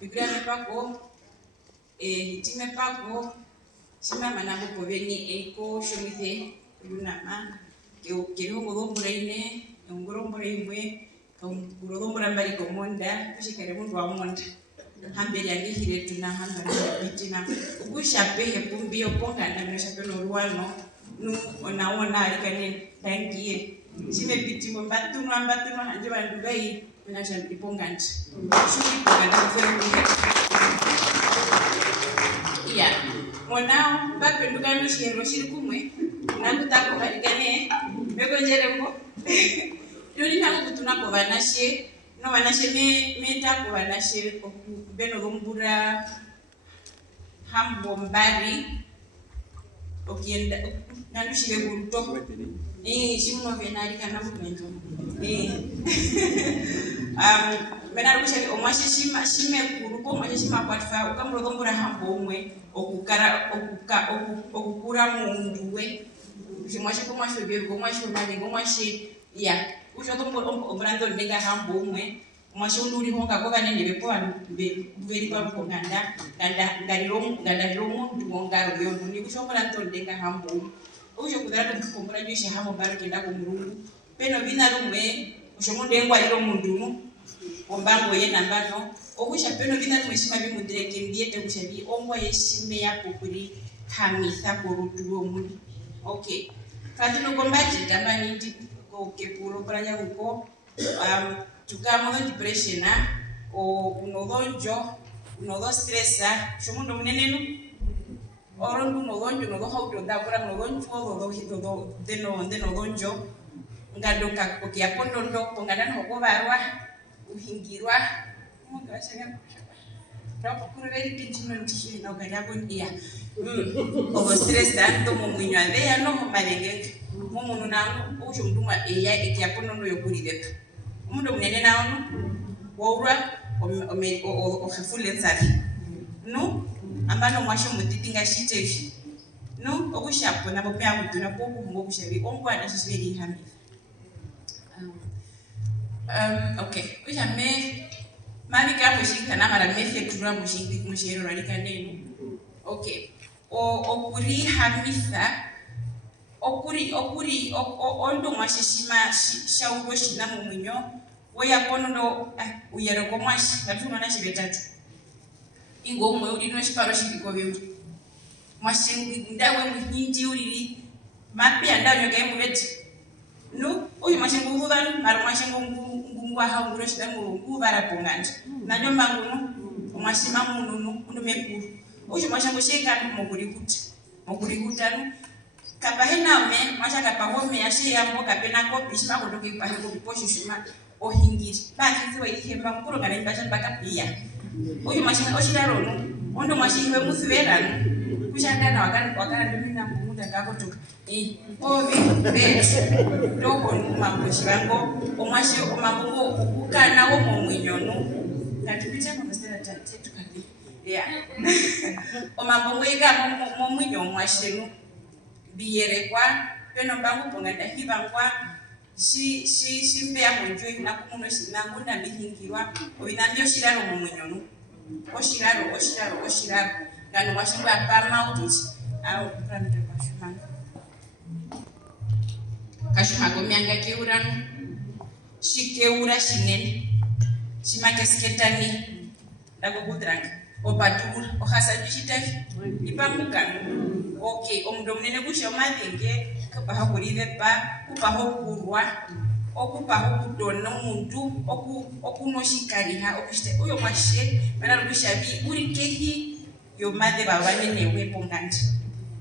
Figura me pako, hitime pako, shima manabo poveni eko shomithe yunama, que hongodombura ine, hongodombura imwe, hongodombura mbali komonda, kushikare mundu wa monda. Hambele angihire tuna hamba bitina. Ugusha pehe pumbi oponga na meshape Oruuano nu onaona alikane tangie. Shime biti mbatu hanje bandugai nasha biponga nti. Shuri ponga tofero. Ya. Monao bapenduka no shiro shiri kumwe. Nakutako alikane beko jerembo. Yoni nako kutunako banashe. No banashe meta ko banashe beno gombura hambo mbari okienda nandushire kuruto shimuno venari kana mumento menaru kushari omwashe shime kurupo omwashe shima kwatfa ukamuro gombura hambo umwe okukura munduwe shimwashe komwashe beru komwashe mali komwashe ya ushoto ombrando ndenga hambo umwe mwasho uri honga ko banene bepo beri kwa nganda ngaliro ngongaro yo ni kushobora ntondenga hambo usho kudara kukombora nyisha hambo baro kenda ko murungu peno bina rumwe usho ndengwa liro mundu ombango ye nambano okusha peno bina rumwe shima bimudireke mbiete kushabi ongwa yeshime yapo kuri hamitha korutuo muni. Okay, fatino kombaje tamani ndi ko kepuro pranya uko tukamo depression o unodo stressa shomundo munenenu orondu nodonjo nodo hauto dabura nodonjo do deno donjo ngadoka okiapondondo pongana hoko barwa uhingirwa mugashaka rapo kureveri pinchino tishi no kanyabo ndia o stress tanto mumunyo abeya no malenge mumunu nangu usho mduma eya ekiapondondo yokuridepa umuntu munene nawo wora okhafule ntsari no ambano mwasho mutitinga shiteshi no okushapo nabo pya kuduna poku ngokushabi ongwana shishibeli hami. Okay, ujame mali ka mushika na mara mefe tura mushiki mushero ralika nenu. Okay, okuri hamisa okuri ondo mwashishima shauro shina mumunyo oya kono uyero komwashi natuno na shibetatu ingo umwe uri no shiparo shibiko byo mwashingi ndawe muhindi uri mapi andanyo ke mubeti no uyu mashingo ngubanu mara mashingo ngungwa hanguro shida ngurungu baraponganje nanyo manguno mwashima mununu mekuru uyu mashingo sheka muguri kutanu kapahena me mashaka pahome yashe yambo kapena ko bishima kutoke pahiko biposhishima ohingiri bakiziwe ihemba mukuru kana imbasha bakapia uyu mashinga oshiraro no ondo mashinga musiverano kushanda na wakana ndimina mumuda ngakotoka ovi betu doko mambo shirango omwashi omambo ukana wo mumwinyono katupita mu stela tatu kadi ya omambo ngwega mumwinyo mwashenu biyerekwa peno mbangu ponganda hibangwa shi mbea munjwe na kumuno shinangu na bihingirwa obinambyo shiraro mumwinyono oshiraro ngano mwashingwa aparma utuchi au prante kashuma gomyanga keurano shikeura shinene shimakesketani ndagokudrang opatura ohasa shitaki ipamukano. Okay, omundo munene kusha madenge kapaha kuridepa kupaho kurwa okupaho kudona omuntu okunoshikaliha okushite uyo mwashe bana rukushabi uri kehi yo made babanene weponganje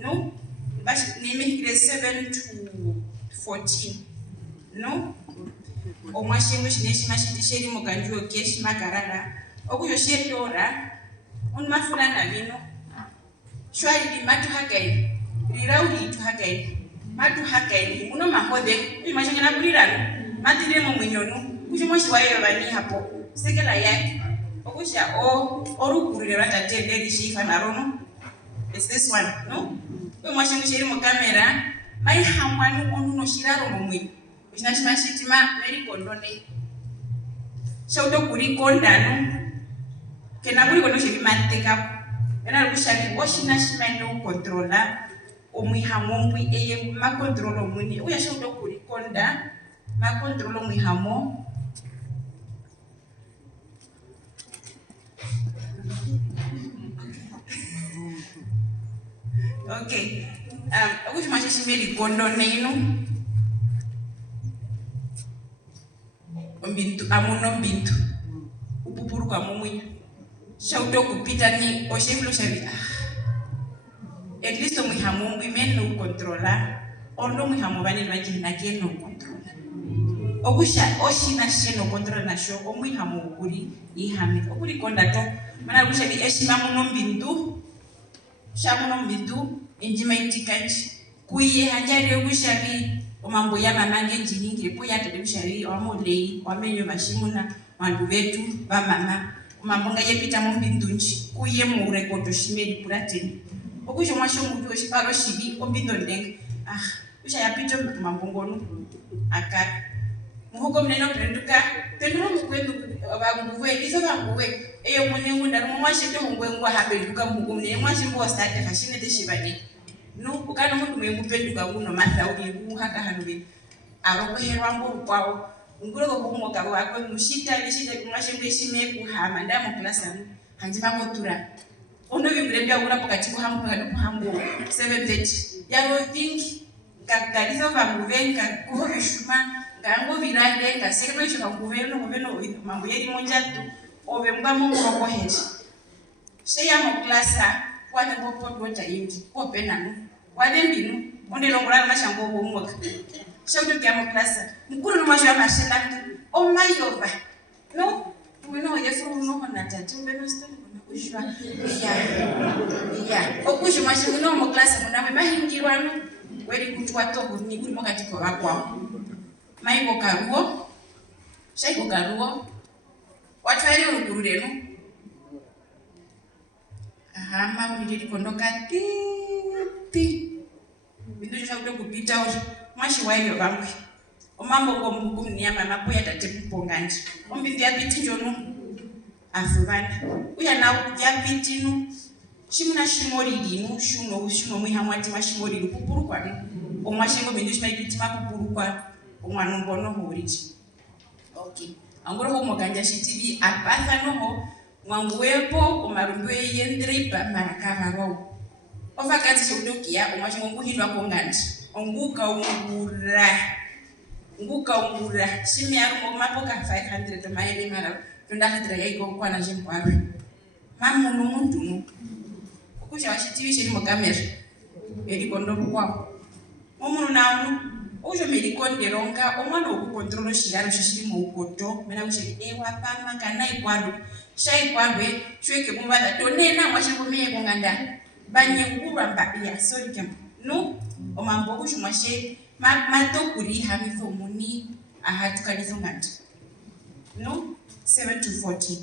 no bashi nimehire 7 to 14 no omwashe ngishine mashitisheri mukanjuo keshi makarara okuyo shetora unmafulana bino shwari di matu hakai riraudi tu hakai matu hakai uno mahode imashanga na burirano matire mu munyono kushimoshi wayo bani hapo sekela yake okusha orukurire batatenderi shifa na rono is this one no we mwashanga shiri mu camera mai hamwanu onuno shiraro mu mwi kushina shitima very kondone shauto kuri kondano Kenaburi kono shiri mateka. Ena kushali oshina shimano controller. Omwihamo mbwi eye ma control omwini. Uya shoto kurikonda ma control omwihamo. Okay. Aku cuma shimeli kondo neino. Mbintu amuno mbintu. Upupuru kwa mumwi. Shauto kupita ni osheflo shavi. At least omwihamo mbwi meno controller. Ondo mwihamo bani lwaki na keno controller. Ogusha oshina sheno controller na show omwihamo ukuri ihame. Okuri konda to. Mana ogusha di eshima muno mbintu. Shamuno mbintu. Injimenti kanchi. Kuye hanjari ogusha vi. Omambo ya mamange njiningire po ya telebishari wamolei wamenyo bashimuna wandu betu ba mama omambonga yepita mu mbindunchi kuye mu rekodo shimeli purateni okusho mwasho mutu oshipalo shibi ombindo ndenge usha yapita mambongonu aka muhoko mneno prenduka tenuro mukwendu abanguwe izo banguwe eyo munengunda mwashete ngwengwa habeduka muhoko mnene mwashimbo start kashine teshibani no ukana mundu mwengupenduka kuno mathauri kuhaka hanwe arokoherwa ngo kwao nguro kumoka wako mushita lishita kumashembe shime kuhama ndamo klasani hanjima kotura ono bimrebya ura pokati kuhamu pakati kuhamu 7:30 yaro think kakalizo vanguvenga kuhobishuma ngango virande ngasekwe shika nguveno mambo yeri monjatu ove mbamo ngoko heji sheya mo klasa kwate popo dota yindi openano wadembinu onde longolana mashango bomoka shaudu kya mo klasa mukuru no masho amashela o mayova no tumeno yefuru no na tatu mbeno sto na kushwa ya okushwa masho no mo klasa munamwe mahingirwano weri kutwa to ni kuri mokati ko bakwa maiko karuo shaiko karuo watwali uruguru reno mama ndiri kondoka ti bintu chakute kupita uti mwashi wayo bamwe omambo ngombuku mnyama mapoya tateponganje ombindi yapiti njono afuvana uya na yapiti no shimuna shimoridi shuno mwihamwati mashimoridi kupuru kwano omwashingo bintu chimaipiti makupuru kwa omwana ngono horiji okay angoro ho moganja shitivi apatha noho mwanguwepo omarumbi yendripa marakava ofakati shodokia omashingo nguhindwa kongandi nguka ungura shimyaru mapoka 500 maili mara tundakatira yaiko kwana jimpwaru mamu numuntu no okusha washitivi shiri mo kamera eri kondo kwa omuntu nawo ujo medikonderonga omwana okukontrola shiraro shishiri mu ukoto mena kushiri ewa pama kana ikwadu shai kwagwe chweke kumbada tonena mwashingomeye konganda banyengurwa mbabia sorry kem no omambo kushumwashe matokuri hamifo muni ahatukanizo ngati no 7 to 14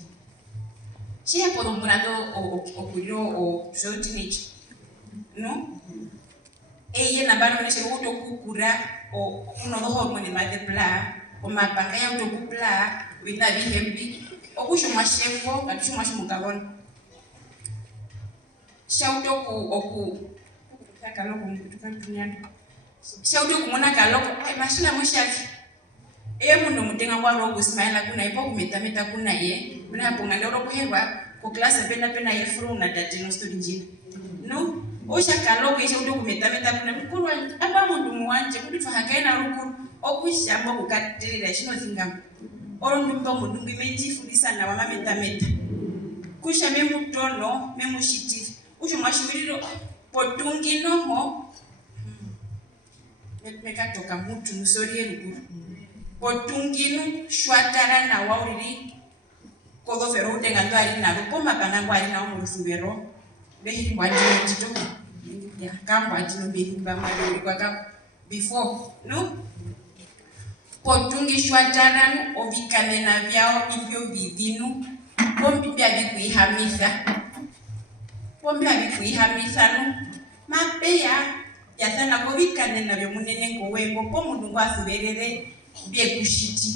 shia por umurado okuriro o teenage no eye nabano neshe utokukura o uno do hormone madepla o mapanga ya utokupla wina bihembi okushumwa shefo ngatushumwa shumukabona shauto ku takaloko mutukatunyana shauto kumona kaloko mashina moshafi mundo mutenga kwaro kusmaila kuna ipo kumetameta kuna ye kuna ponga ndoro kuhewa ku class pena ye furu na tatino story njini no osha kaloko isha uto kumetameta kuna mkuru aba mundu muwanje kuti twahakaina rukuru okushamba kukatirira shino thingam oro ndumba mundu ngimejifundisa na mama metameta kusha memutono memushiti usho mwashimiliro potungi noho mekatoka mutu musori eruguru potunginu shwatara na wauriri kogo fero utenga ndo ali na rupo mapanango ali na omurusubero behi kwa jito ya kamba jino behi bamali kwa before no potungi shwatara ovikane na vyao ivyo vidinu pombi bya bikuihamisa no mapeya yathana kovikane na byo munene ngowengo po mundu ngwasuberere bye kushiti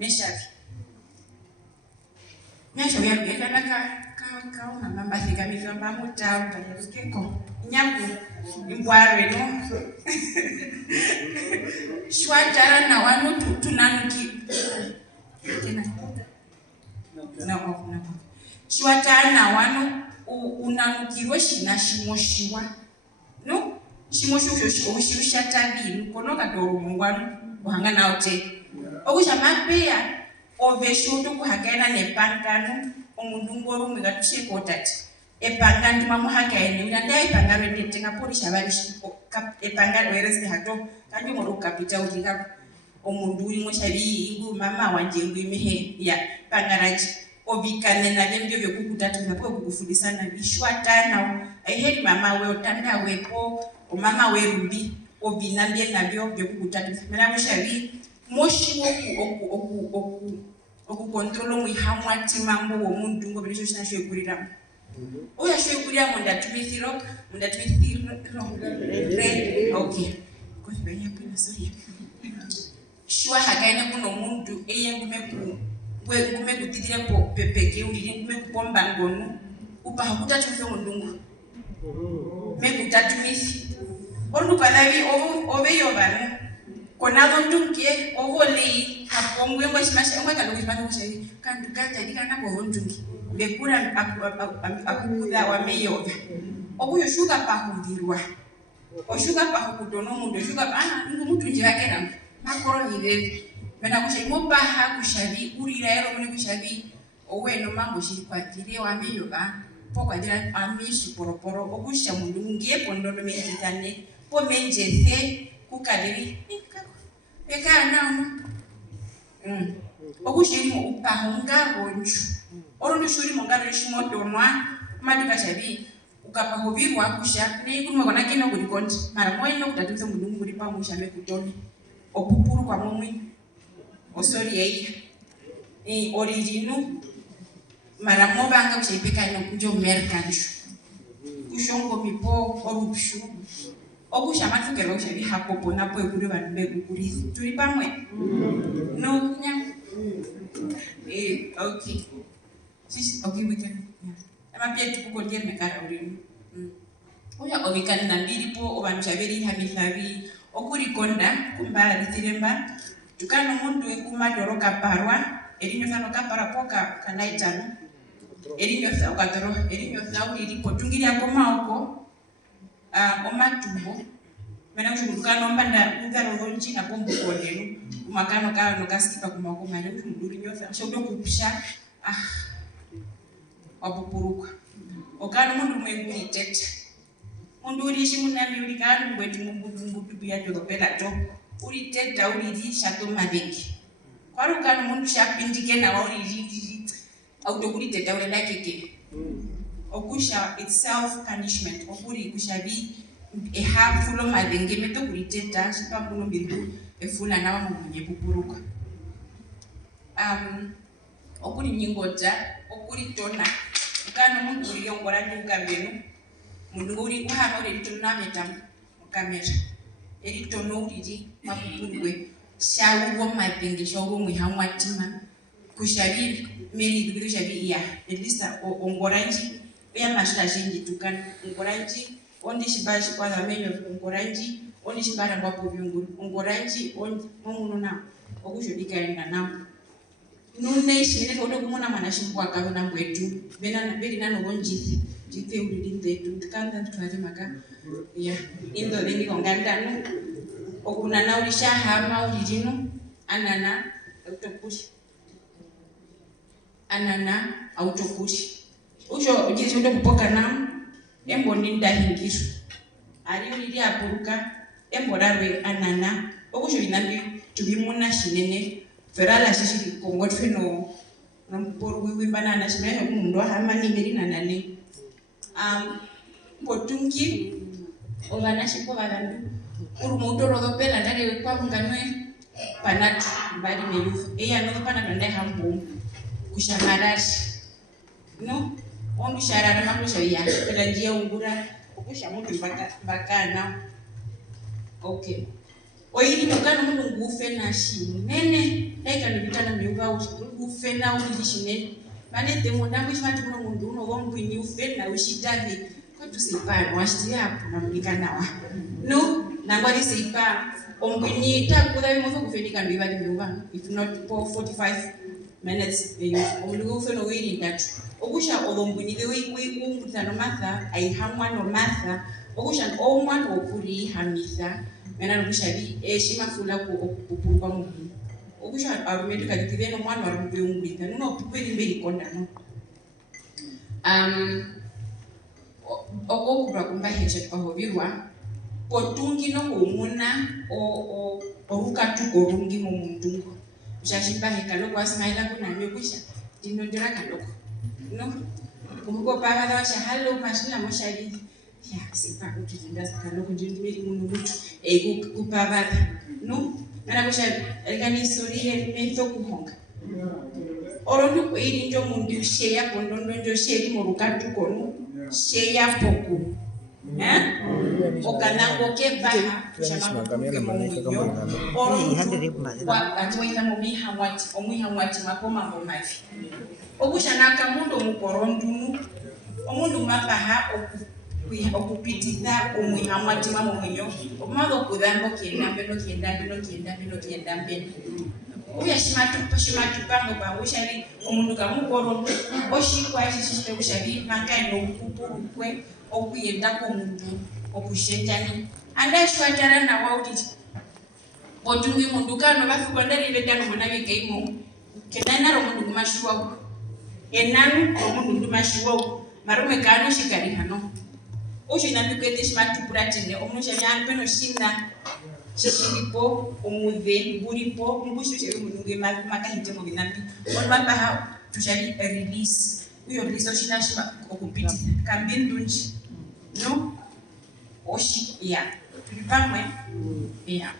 meshavi Nyasho ya bienda ka mama thika mifamba mutau keko nyaku imbware no shwatara na wanu tunanuki tena na shwatara na wanu unanukirwe shimoshiwa no shimoshiwa shatabi kono kadoro mungwanu uhanga naote okusha mapeya oveshuto kuhakaena nepangano omundu ngoro mwegatushe kotati epangano mamuhakaene unanda epangano nditenga polisha bali epangano werese hato kandi ngoro kapita utika omundu uri moshali ingu mama wanje ngwimehe ya pangaraji obikane na bembyo byokukutatu napo kukufundisa na bishwatana eheri mama we otanda wepo o mama we rubi obinambye nabyo byokukutatu mera moshali moshi oku control mu hamwati mambo omuntu ngo bilisho shinashwe kurira oya shwe kurira munda tumithiro okay kwa banya pina sorry shwa hakaina kuno muntu eyengume kutidire po pepeke uri ngume kupomba ngono upa hakutatu fyo mundungu mekutatu mithi onu palavi oveyo banu konado ndungie ovoli hapongwe ngo shimasha ngwa kaloku shimasha kushayi kandu kanja dikana ko ndungi bekura akukuda wa meyo okuyo shuka pa hundirwa oshuka pa hukudono mundo shuka pa ngumuntu njira makoro yire mena kushayi mo pa hakushabi urira ero mune kushabi oweno mambo shirikwatire wa meyo pokwa dira amishi poroporo okusha mundu ngie pondono mejitane po menjese kukadiri eka namu okushimo upahonga ronju orono shuri mongaro shimotonwa madika shabi ukapahobirwa kusha ne kumwe kona kino kulikonti mara moyo kutatuza mundu nguri pa mushame kutoni opupuru kwa mumwi osori yei originu mara mobanga kushipika no kujo merkanju kushongo mipo orupshu okusha matukelo shabi hapopo napo ekuri bantu bekukuriza turi pamwe no nya okay okay we can ama pia tuko ndiye mekara uri oya obikana na mbiri po obantu shaberi hamithabi okuri konda kumba ritiremba tukano mundu ekuma doroka parwa elinyo sano kapara poka kanaitano elinyo sa ukatoro elinyo sa uri potungiria koma oko omatumbo mena kushukano mbanda ngaro ronji na pombo kodenu umakano ka no kaskipa kumako mane kuduri nyosa shodo kupisha wabupuruka okano mundu mwenguri tete mundu urishi munami uri kanu ngwetu mumbutu bya dokopela to uri tete uri shato mabengi kwarukano mundu shapindike na uri autokuri tete uri dakeke okusha itself punishment okuri kushabi fulo madenge meto kuriteta shipa mbuno mbindu efula nawa munye buburuka okuri nyingota okuri tona ukano mundu uri yongora ndukabenu mundu uri kuhana uri tona meta mukamera eri tono uri mabubulwe shawo madenge shawo mwihamwatima kushabi meri bidu shabi ya elisa ongoranji ya mashira shinji tukana ongoranji ondi shibashi kwa zamenyo ongoranji ondi shibara mbapo vyunguru ongoranji ondi omunona okushodika enda nao nune ishimene kodo kumona manashimbu wakawe na mwetu beri nano bonji jite ulilinde tukanda tuwari maka ya indo deni kongandano okunana ulisha hama ulijinu anana autopushi ujo ujisi udo kupoka namu embo ninda hingishu ari uri apuruka embo darwe anana okusho binambi tubimuna shinene ferala shishi kongotwe no namporu wimbana na shimene kumundu hama nimeri nanane potungi ogana shipo balandu urumoto rodopela ndare kwa nganwe panatu bali meyu eya no pana ndai hambo kushamarashi no ondu sharara makusha ya pela njia ungura okusha mutu bakana okay oiri mukana mundu ngufe na shini nene eka nibitana miuga ngufe na uri shine Manete munda mwishimati muno mundu unovongwini ufena ushitavi kwatu seipano washitiyapo namunikanawa no nangwari seipa omgwini takuda bimoso kufenika ndo ibali mbiuba if not for 45 minutes omundu ufena wiri ndatu okusha olomgwini the way ungutano matha aihamwa no matha okusha omwana okuri hamisa mena nokushabi eshimafula kupurwa mugwini okusha arumedika dikiveno mwana warumbe ungwita nuno pupeli mbeli konda no okokura kumba heshe tukahovirwa potungi no umuna orukatuko rungi mu mundungu ushashimba hekalo kwa smaila kuna mekusha dinondera kaloko no kumuko pava washa hallo mashina moshali ya sipa kutinda kaloko ndimiri mundu mutu kupava no mana kusha ekani story mento kuhonga orondo ko iri njo mundu sheya kondondo njo sheri mu rukatuko no sheya poku okanango kebaha Tunaangamiana maneno kama atuwaita omuihamwati mapomambo mavi okushanaka mundu omukorondunu omundu mapaha okupititha omuihamwati mamomwenyo okumaza okudhamba okienda mbeno uyashimatupango pangushari omundu kamukorondu oshikwaishishite kushari makaino okupurukwe okuyenda komundu okushenjani andashwatara na wauditi otungi mundu kano bafikwa ndari betano munabe kaimo kenana mundu kumashuwa enanu omundu kumashuwa marume kano shikari hano oshina bikwete shimatupratine omusha yampeno shina shishiripo omuve buripo mbushu mundu ngemakahite mu binambi onbaha tushari release uyo release oshina shima okupita kambindunji no oshi ya tulipamwe ya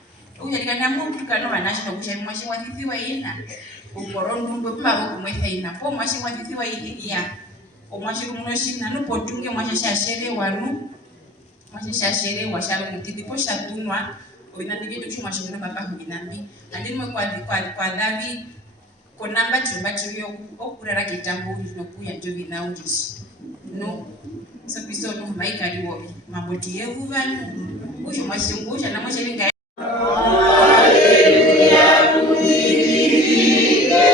uyalikana mundu kano banashika kushari mwashi wathiwa ina ukorondumbe pabo kumwetha ina po mwashi wathiwa ya omwashi munoshina no potunge mwashi shashere wanu mwashi shashere washalo mutiti po shatunwa obinambi byetu mwashi muno papa hubinambi andimwe kwa dhabi konamba chumba chiyo okurara kitambo ulinokuya njo binaudisi no sapiso no maikari wobi maboti yevu vanu usho mwashingusha na mwashiringa haleluya kuzidike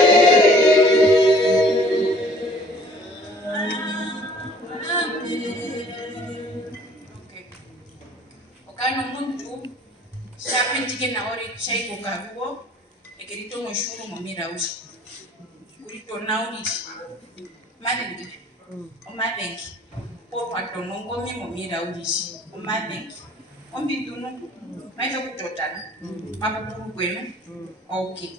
okay okano muntu shapentike na ori shaiko karuo ekerito moshuru momira ushi kurito nauditi madengi omadengi popatonongo mimo mira ulishi omadengi ombidunu maito kutotana mapupuru kwenu okay